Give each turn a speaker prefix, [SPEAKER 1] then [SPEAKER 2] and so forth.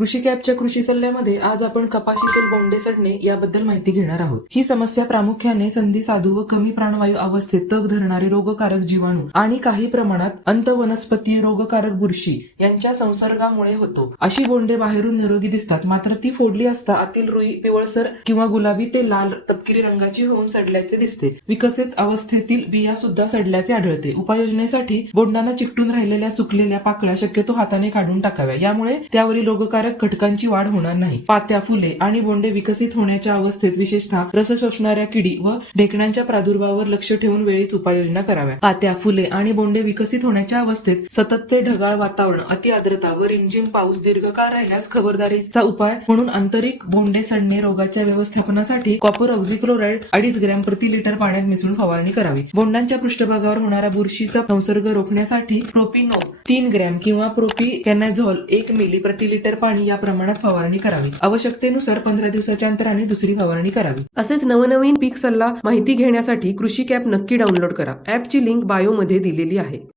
[SPEAKER 1] कृषी कॅबच्या कृषी सल्ल्यामध्ये आज आपण कपाशीतील बोंडे सडणे याबद्दल माहिती घेणार आहोत. ही समस्या प्रामुख्याने संधी साधू व कमी प्राणवायू अवस्थेत तग धरणारे रोगकारक जीवाणू आणि काही प्रमाणात अंत वनस्पती रोगकारक बुरशी यांच्या संसर्गामुळे होतो. अशी बोंडे बाहेरून निरोगी दिसतात. मात्र ती फोडली असता आतील रुई पिवळसर किंवा गुलाबी ते लाल तपकिरी रंगाची होऊन सडल्याचे दिसते. विकसित अवस्थेतील बिया सुद्धा सडल्याचे आढळते. उपाययोजनेसाठी बोंडांना चिकटून राहिलेल्या सुकलेल्या पाकळ्या शक्यतो हाताने काढून टाकाव्या. यामुळे त्यावरील रोगकारक घटकांची वाढ होणार नाही. पात्या फुले आणि बोंडे विकसित होण्याच्या अवस्थेत विशेषतः रस शोषणाऱ्या किडी व ढेकणांच्या प्रादुर्भावावर लक्ष ठेवून वेळीच उपाययोजना कराव्या पात्या फुले आणि बोंडे विकसित होण्याच्या अवस्थेत सततचे ढगाळ वातावरण अति आर्द्रता व रिमझिम पाऊस दीर्घकाळ राहिल्यास खबरदारीचा उपाय म्हणून आंतरिक बोंडे सडणे रोगाच्या व्यवस्थापनासाठी कॉपर ऑक्झिक्लोराइड अडीच ग्रॅम प्रति लिटर पाण्यात मिसळून फवारणी करावी. बोंडांच्या पृष्ठभागावर होणाऱ्या बुरशीचा संसर्ग रोखण्यासाठी प्रोपिनो तीन ग्रॅम किंवा प्रोपी कॅनॅझॉल एक मिली प्रति लिटर पाणी या प्रमाणात फवारणी करावी. आवश्यकतेनुसार पंधरा दिवसाच्या अंतराने दुसरी फवारणी करावी.
[SPEAKER 2] असेच नवनवीन पीक सल्ला माहिती घेण्यासाठी कृषी कॅप नक्की डाउनलोड करा. ऍपची लिंक बायोमध्ये दिलेली आहे.